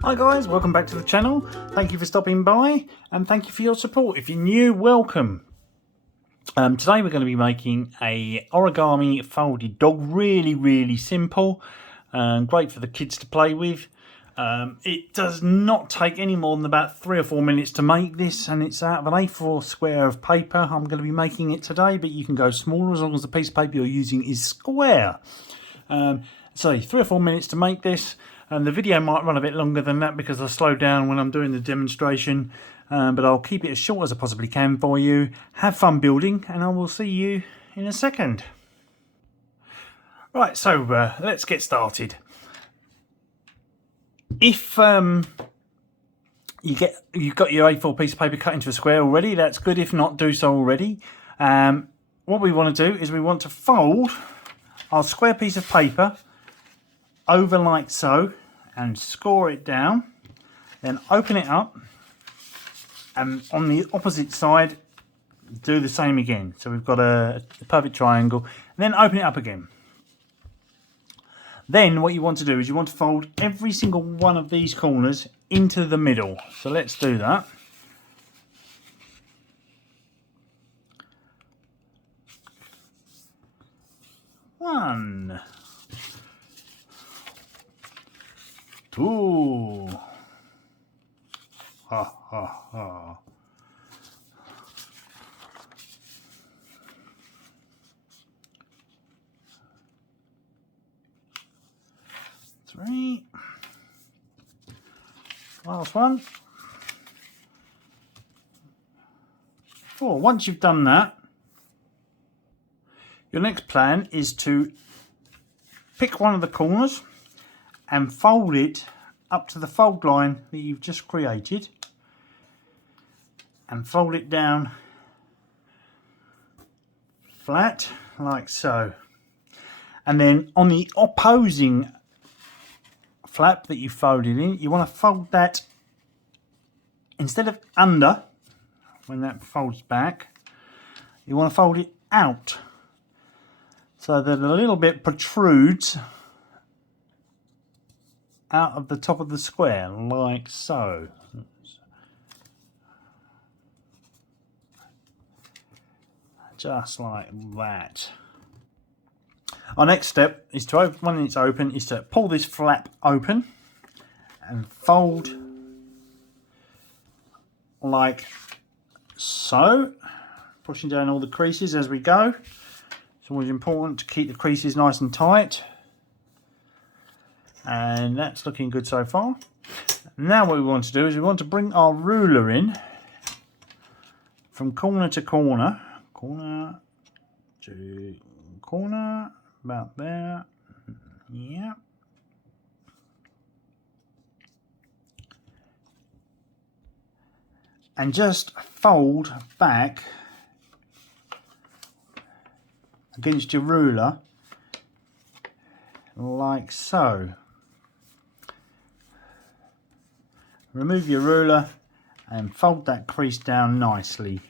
Hi guys, welcome back to the channel. Thank you for stopping by and thank you for your support. If you're new, welcome. Today we're going to be making a origami folded dog. Really simple and great for the kids to play with. It does not take any more than about 3 or 4 minutes to make this, and it's out of an A4 square of paper. I'm going to be making it today, but you can go smaller as long as the piece of paper you're using is square. So 3 or 4 minutes to make this. And the video might run a bit longer than that because I slow down when I'm doing the demonstration, but I'll keep it as short as I possibly can for you. Have fun building, and I will see you in a second. Right, so let's get started. If you've got your A4 piece of paper cut into a square already, that's good. If not, do so already. What we want to do is we want to fold our square piece of paper over like so and score it down, then open it up, and on the opposite side do the same again. So we've got a perfect triangle, and then open it up again. Then what you want to do is you want to fold every single one of these corners into the middle. So let's do that. One. Ooh. Ha ha ha. 3. Last one. 4. Once you've done that, your next plan is to pick one of the corners and fold it up to the fold line that you've just created, and fold it down flat like so. And then on the opposing flap that you folded in, you want to fold that, instead of under, when that folds back, you want to fold it out so that a little bit protrudes out of the top of the square, like so. Just like that. Our next step is to open, when it's open, is to pull this flap open and fold like so, pushing down all the creases as we go. It's always important to keep the creases nice and tight. And that's looking good so far. Now what we want to do is we want to bring our ruler in from corner to corner, corner to corner, about there, yeah. And just fold back against your ruler like so. Remove your ruler and fold that crease down nicely.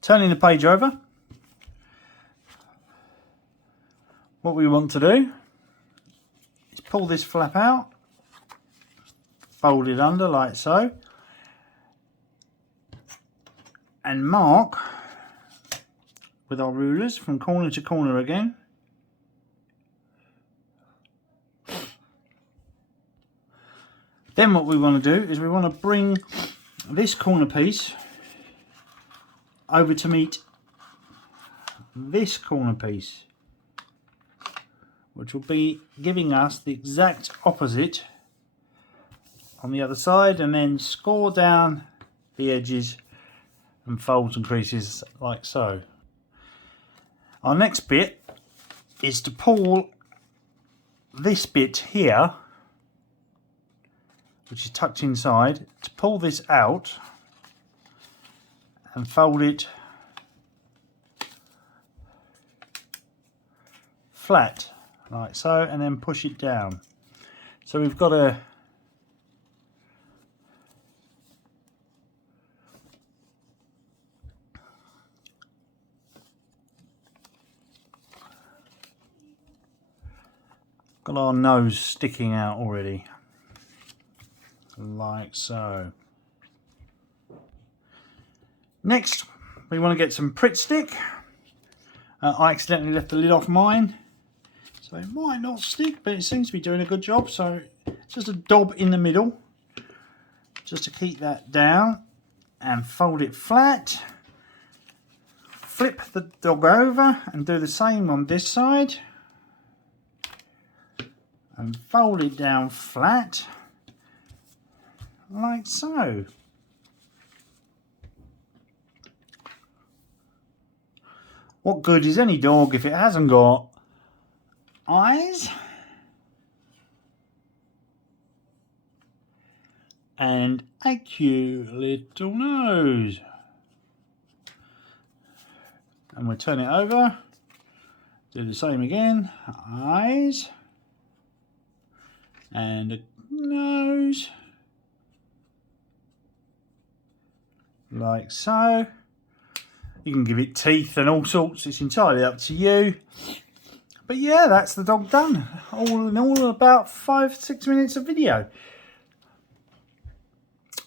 Turning the page over, what we want to do is pull this flap out, fold it under like so, and mark with our rulers from corner to corner again. Then what we want to do is we want to bring this corner piece over to meet this corner piece, which will be giving us the exact opposite on the other side, and then score down the edges and folds and creases like so. Our next bit is to pull this bit here which is tucked inside, to pull this out and fold it flat like so, and then push it down. So we've got a got our nose sticking out already, like so. Next, we want to get some Pritt stick. I accidentally left the lid off mine, so it might not stick, but it seems to be doing a good job. So just a dob in the middle, just to keep that down, and fold it flat. Flip the dog over and do the same on this side. And fold it down flat, like so. What good is any dog if it hasn't got eyes and a cute little nose? And we'll turn it over, do the same again, eyes and a nose, like so. You can give it teeth and all sorts, it's entirely up to you. But yeah, that's the dog done. All in all, about 5-6 minutes of video.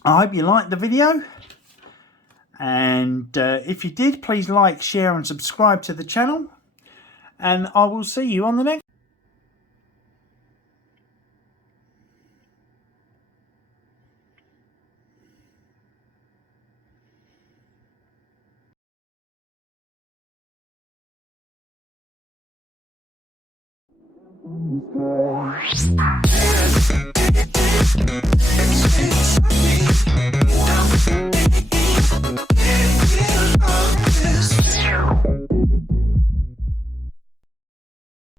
I hope you liked the video. And if you did, please like, share and subscribe to the channel. And I will see you on the next. Good.